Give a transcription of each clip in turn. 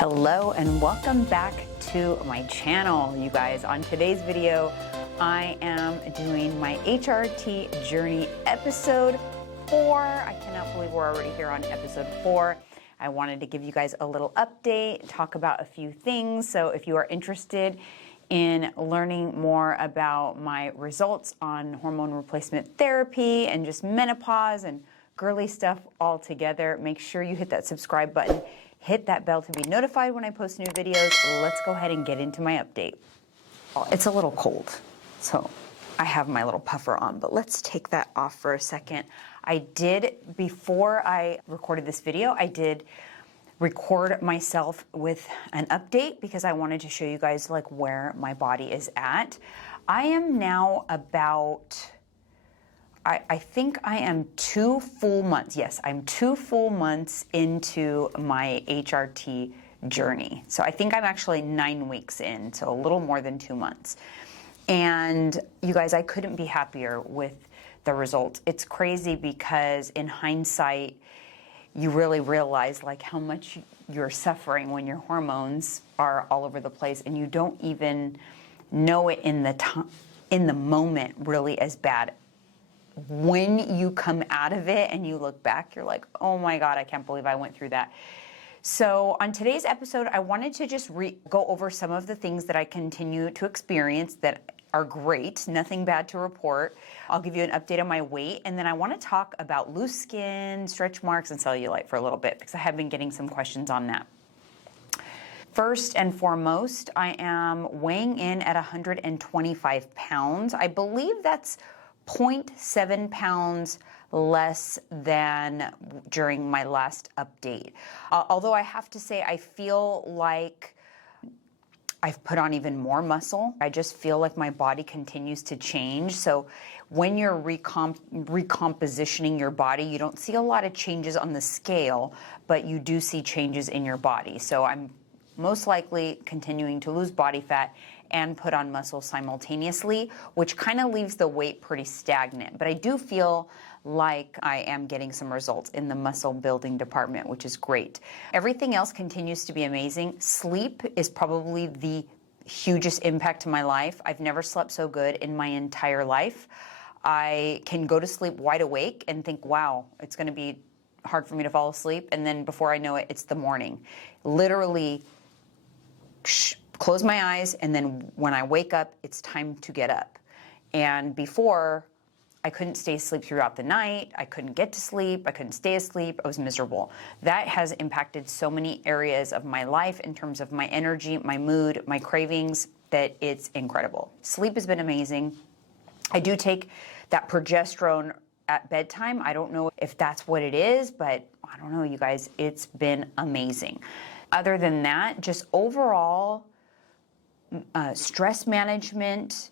Hello and welcome back to my channel, you guys. On today's video, I am doing my HRT Journey episode 4. I cannot believe we're already here on episode 4. I wanted to give you guys a little update, talk about a few things. So if you are interested in learning more about my results on hormone replacement therapy and just menopause and girly stuff all together, make sure you hit that subscribe button. Hit that bell to be notified when I post new videos. Let's go ahead and get into my update. It's a little cold, so I have my little puffer on, but let's take that off for a second. Before I recorded this video, I did record myself with an update because I wanted to show you guys like where my body is at. I am now about, I think I am 2 full months. Yes, I'm 2 full months into my HRT journey. So I think I'm actually 9 weeks in, so a little more than 2 months. And you guys, I couldn't be happier with the results. It's crazy because in hindsight, you really realize like how much you're suffering when your hormones are all over the place and you don't even know it in the moment really as bad. When you come out of it and you look back, you're like, oh my God, I can't believe I went through that. So on today's episode, I wanted to just go over some of the things that I continue to experience that are great, nothing bad to report. I'll give you an update on my weight, and then I want to talk about loose skin, stretch marks, and cellulite for a little bit because I have been getting some questions on that. First and foremost, I am weighing in at 125 pounds. I believe that's 0.7 pounds less than during my last update. Although I have to say, I feel like I've put on even more muscle. I just feel like my body continues to change. So when you're recompositioning your body, you don't see a lot of changes on the scale, but you do see changes in your body. So I'm most likely continuing to lose body fat and put on muscle simultaneously, which kind of leaves the weight pretty stagnant. But I do feel like I am getting some results in the muscle building department, which is great. Everything else continues to be amazing. Sleep is probably the hugest impact to my life. I've never slept so good in my entire life. I can go to sleep wide awake and think, wow, it's gonna be hard for me to fall asleep. And then before I know it, it's the morning. Literally, close my eyes, and then when I wake up, it's time to get up. And before, I couldn't stay asleep throughout the night. I couldn't get to sleep. I couldn't stay asleep. I was miserable. That has impacted so many areas of my life in terms of my energy, my mood, my cravings, that it's incredible. Sleep has been amazing. I do take that progesterone at bedtime. I don't know if that's what it is, but I don't know, you guys, it's been amazing. Other than that, just overall, stress management,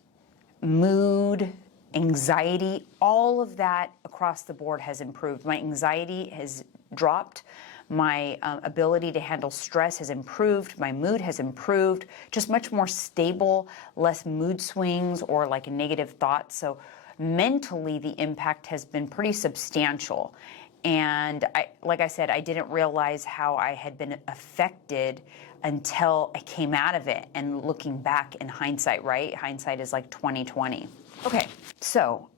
mood, anxiety, all of that across the board has improved. My anxiety has dropped. My ability to handle stress has improved. My mood has improved. Just much more stable, less mood swings or like negative thoughts. So mentally, the impact has been pretty substantial. And like I said, I didn't realize how I had been affected until I came out of it and looking back in hindsight, right? Hindsight is like 20/20. Okay, so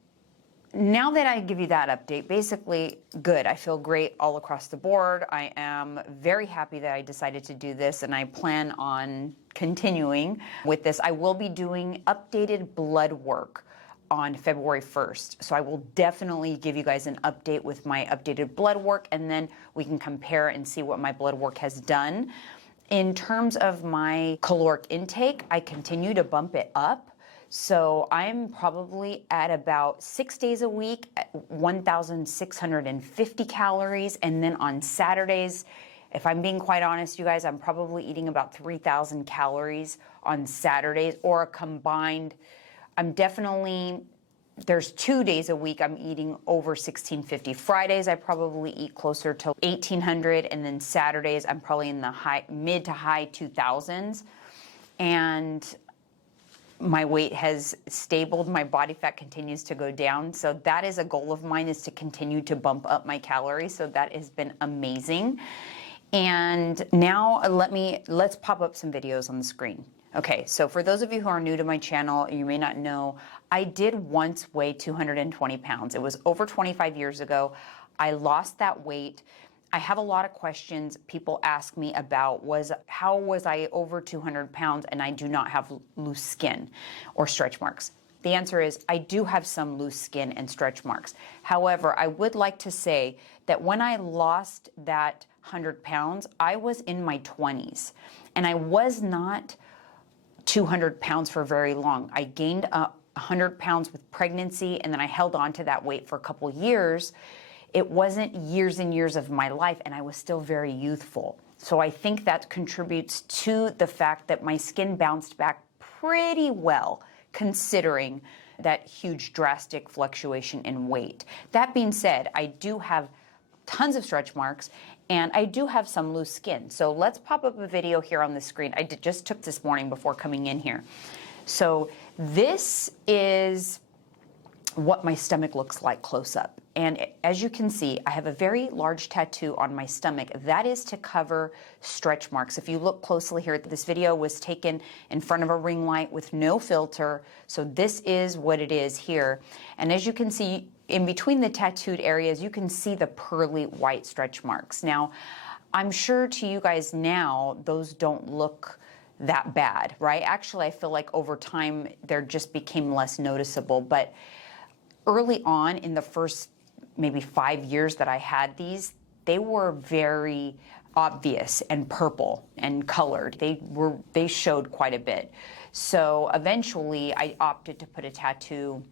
now that I give you that update, basically good. I feel great all across the board. I am very happy that I decided to do this, and I plan on continuing with this. I will be doing updated blood work on February 1st. So I will definitely give you guys an update with my updated blood work, and then we can compare and see what my blood work has done. In terms of my caloric intake, I continue to bump it up. So I'm probably at about 6 days a week at 1,650 calories. And then on Saturdays, if I'm being quite honest, you guys, I'm probably eating about 3,000 calories on Saturdays, or a combined, there's 2 days a week I'm eating over 1,650. Fridays, I probably eat closer to 1,800, and then Saturdays, I'm probably in the mid to high 2,000s. And my weight has stabled, my body fat continues to go down. So that is a goal of mine, is to continue to bump up my calories. So that has been amazing. And now let's pop up some videos on the screen. Okay, so for those of you who are new to my channel, you may not know, I did once weigh 220 pounds. It was over 25 years ago. I lost that weight. I have a lot of questions people ask me about how was I over 200 pounds and I do not have loose skin or stretch marks? The answer is I do have some loose skin and stretch marks. However, I would like to say that when I lost that 100 pounds, I was in my 20s and I was not 200 pounds for very long. I gained 100 pounds with pregnancy and then I held on to that weight for a couple years. It wasn't years and years of my life and I was still very youthful. So I think that contributes to the fact that my skin bounced back pretty well considering that huge drastic fluctuation in weight. That being said, I do have tons of stretch marks and I do have some loose skin. So let's pop up a video here on the screen. I just took this morning before coming in here. So this is what my stomach looks like close up. And as you can see, I have a very large tattoo on my stomach. That is to cover stretch marks. If you look closely here, this video was taken in front of a ring light with no filter. So this is what it is here. And as you can see, in between the tattooed areas, you can see the pearly white stretch marks. Now, I'm sure to you guys now, those don't look that bad, right? Actually, I feel like over time, they just became less noticeable. But early on in the first maybe 5 years that I had these, they were very obvious and purple and colored. They showed quite a bit. So eventually I opted to put a tattoo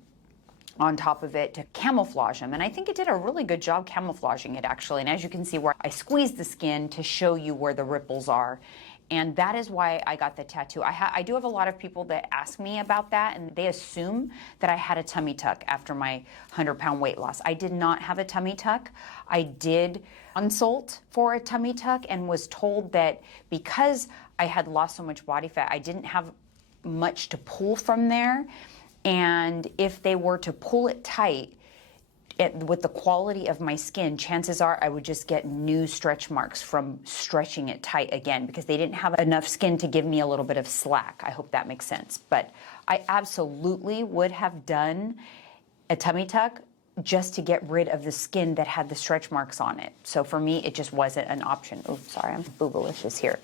on top of it to camouflage them. And I think it did a really good job camouflaging it actually. And as you can see where I squeezed the skin to show you where the ripples are. And that is why I got the tattoo. I do have a lot of people that ask me about that and they assume that I had a tummy tuck after my 100-pound weight loss. I did not have a tummy tuck. I did consult for a tummy tuck and was told that because I had lost so much body fat, I didn't have much to pull from there. And if they were to pull it tight, with the quality of my skin, chances are I would just get new stretch marks from stretching it tight again because they didn't have enough skin to give me a little bit of slack. I hope that makes sense. But I absolutely would have done a tummy tuck just to get rid of the skin that had the stretch marks on it. So for me, it just wasn't an option. Oh, sorry, I'm boobalicious here.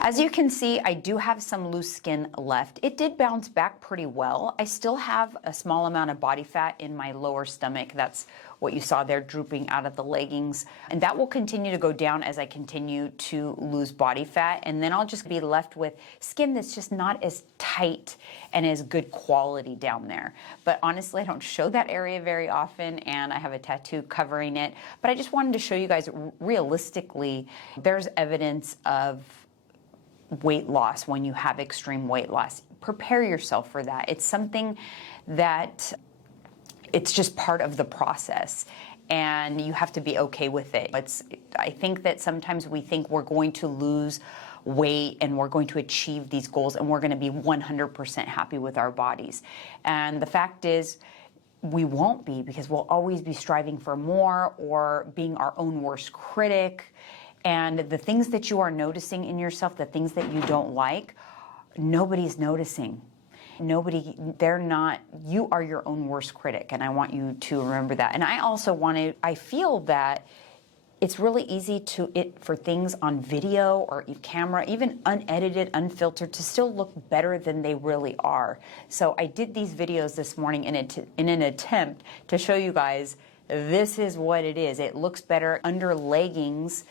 As you can see, I do have some loose skin left. It did bounce back pretty well. I still have a small amount of body fat in my lower stomach. That's what you saw there drooping out of the leggings. And that will continue to go down as I continue to lose body fat. And then I'll just be left with skin that's just not as tight and as good quality down there. But honestly, I don't show that area very often and I have a tattoo covering it. But I just wanted to show you guys realistically, there's evidence of weight loss when you have extreme weight loss. Prepare yourself for that. It's something that it's just part of the process and you have to be okay with it. I think that sometimes we think we're going to lose weight and we're going to achieve these goals and we're going to be 100% happy with our bodies. And the fact is, we won't be because we'll always be striving for more or being our own worst critic. And the things that you are noticing in yourself, the things that you don't like, nobody's noticing. You are your own worst critic. And I want you to remember that. And I feel that it's really easy for things on video or camera, even unedited, unfiltered, to still look better than they really are. So I did these videos this morning in an attempt to show you guys this is what it is. It looks better under leggings.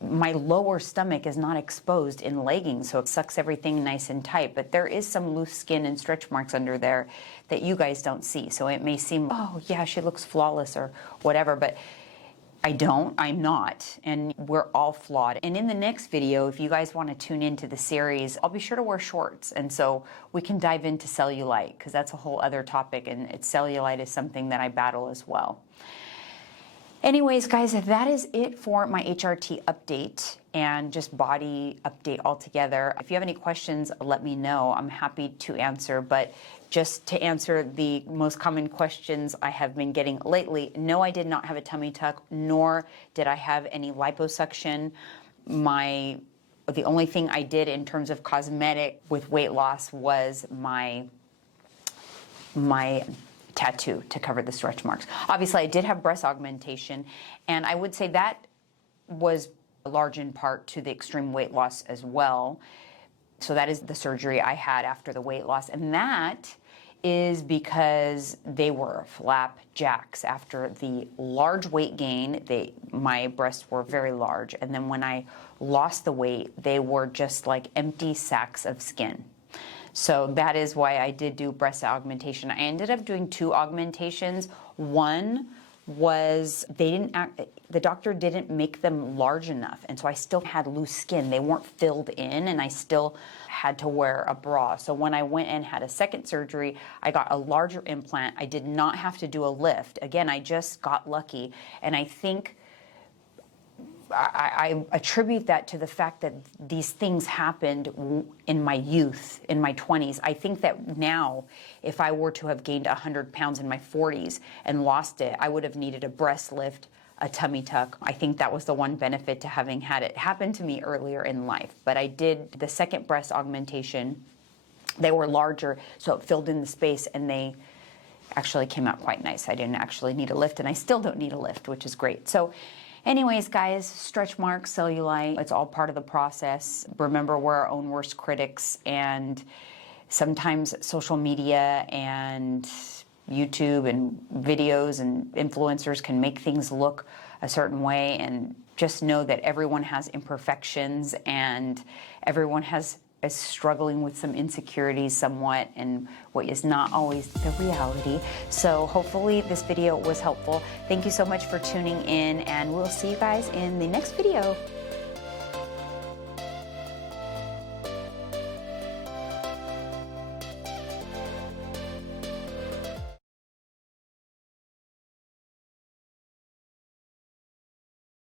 My lower stomach is not exposed in leggings, so it sucks everything nice and tight. But there is some loose skin and stretch marks under there that you guys don't see. So it may seem, oh yeah, she looks flawless or whatever, but I'm not, and we're all flawed. And in the next video, if you guys want to tune into the series, I'll be sure to wear shorts. And so we can dive into cellulite, because that's a whole other topic, and cellulite is something that I battle as well. Anyways, guys, that is it for my HRT update and just body update altogether. If you have any questions, let me know. I'm happy to answer, but just to answer the most common questions I have been getting lately, no, I did not have a tummy tuck, nor did I have any liposuction. the only thing I did in terms of cosmetic with weight loss was my tattoo to cover the stretch marks. Obviously, I did have breast augmentation, and I would say that was large in part to the extreme weight loss as well. So that is the surgery I had after the weight loss, and that is because they were flapjacks. After the large weight gain, my breasts were very large, and then when I lost the weight, they were just like empty sacks of skin. So that is why I did do breast augmentation. I ended up doing 2 augmentations. One was the doctor didn't make them large enough, and so I still had loose skin. They weren't filled in, and I still had to wear a bra. So when I went and had a second surgery, I got a larger implant. I did not have to do a lift. Again, I just got lucky, and I think I attribute that to the fact that these things happened in my youth, in my 20s. I think that now, if I were to have gained 100 pounds in my 40s and lost it, I would have needed a breast lift, a tummy tuck. I think that was the one benefit to having had it happen to me earlier in life. But I did the second breast augmentation. They were larger, so it filled in the space, and they actually came out quite nice. I didn't actually need a lift, and I still don't need a lift, which is great. So anyways, guys, stretch marks, cellulite, it's all part of the process. Remember, we're our own worst critics, and sometimes social media and YouTube and videos and influencers can make things look a certain way, and just know that everyone has imperfections, and everyone is struggling with some insecurities somewhat, and what is not always the reality. So hopefully this video was helpful. Thank you so much for tuning in, and we'll see you guys in the next video.